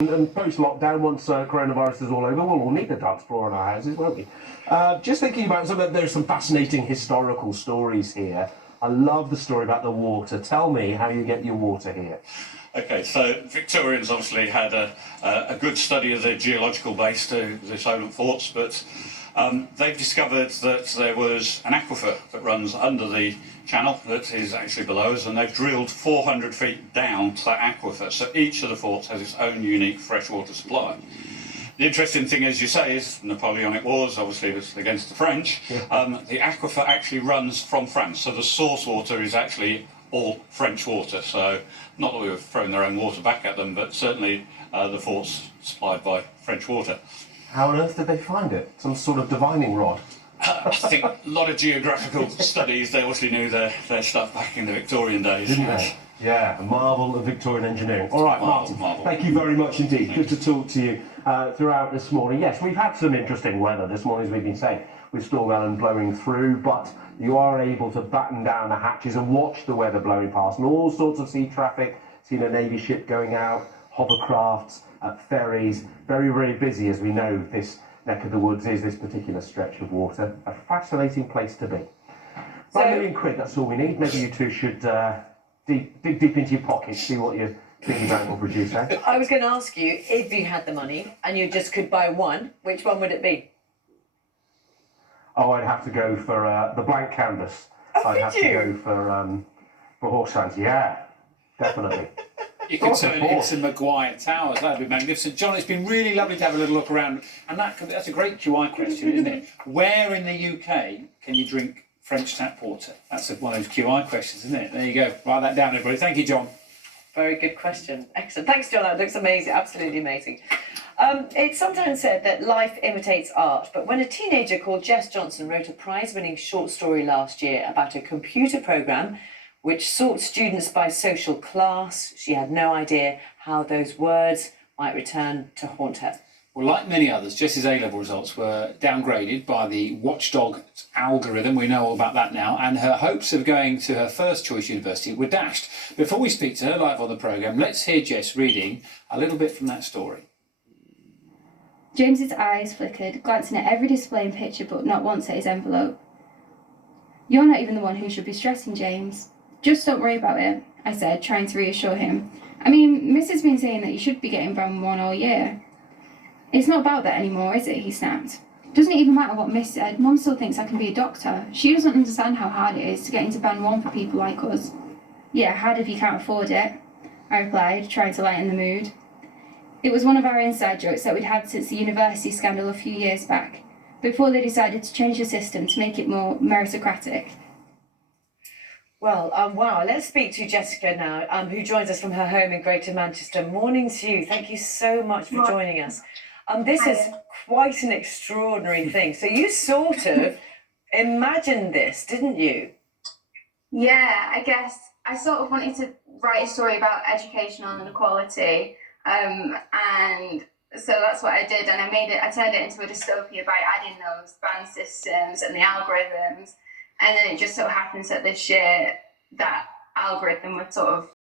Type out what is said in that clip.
And post-lockdown, once coronavirus is all over, we'll all need a dance floor in our houses, won't we? Just thinking about there's some fascinating historical stories here. I love the story about the water. Tell me how you get your water here. Okay, so Victorians obviously had a good study of the geological base to the Solent forts, but they've discovered that there was an aquifer that runs under the channel that is actually below us, and they've drilled 400 feet down to that aquifer. So each of the forts has its own unique freshwater supply. The interesting thing, as you say, is Napoleonic Wars, obviously it was against the French. The aquifer actually runs from France, so the source water is actually all French water. So not that we were throwing their own water back at them, but certainly the forts supplied by French water. How on earth did they find it? Some sort of divining rod? I think a lot of geographical studies, they obviously knew their stuff back in the Victorian days. Didn't they? Yeah, a marvel of Victorian engineering. All right, Martin, thank you very much indeed. Good to talk to you throughout this morning. Yes, we've had some interesting weather this morning, as we've been saying, with Storm Ellen blowing through, but you are able to batten down the hatches and watch the weather blowing past, and all sorts of sea traffic, seen a Navy ship going out, hovercrafts, ferries, very, very busy, as we know this neck of the woods is, this particular stretch of water. A fascinating place to be. So, £1 million, that's all we need. Maybe you two should dig deep into your pockets, see what your thinking bank will produce. Eh? I was going to ask you, if you had the money and you just could buy one, which one would it be? Oh, I'd have to go for the blank canvas. Oh, I'd have to go for horse hands. Yeah, definitely. You could turn it into Maguire Towers. That'd be magnificent. John, it's been really lovely to have a little look around. And that's a great QI question, isn't it? Where in the UK can you drink French tap water? That's one of those QI questions, isn't it? There you go. Write that down, everybody. Thank you, John. Very good question. Excellent. Thanks, John. That looks amazing. Absolutely amazing. It's sometimes said that life imitates art, but when a teenager called Jess Johnson wrote a prize-winning short story last year about a computer program which sorts students by social class, she had no idea how those words might return to haunt her. Well, like many others, Jess's A-level results were downgraded by the watchdog algorithm. We know all about that now. And her hopes of going to her first choice university were dashed. Before we speak to her live on the programme, let's hear Jess reading a little bit from that story. James's eyes flickered, glancing at every display and picture, but not once at his envelope. "You're not even the one who should be stressing, James. Just don't worry about it," I said, trying to reassure him. "I mean, Miss has been saying that you should be getting band 1 all year." "It's not about that anymore, is it?" he snapped. "Doesn't it even matter what Miss said? Mum still thinks I can be a doctor. She doesn't understand how hard it is to get into band 1 for people like us." "Yeah, hard if you can't afford it," I replied, trying to lighten the mood. It was one of our inside jokes that we'd had since the university scandal a few years back, before they decided to change the system to make it more meritocratic. Well, wow, let's speak to Jessica now, who joins us from her home in Greater Manchester. Morning to you. Thank you so much for joining us. This is quite an extraordinary thing. So you sort of imagined this, didn't you? Yeah, I guess I sort of wanted to write a story about educational inequality, and so that's what I did, and I turned it into a dystopia by adding those band systems and the algorithms, and then it just so happens that this year that algorithm would sort of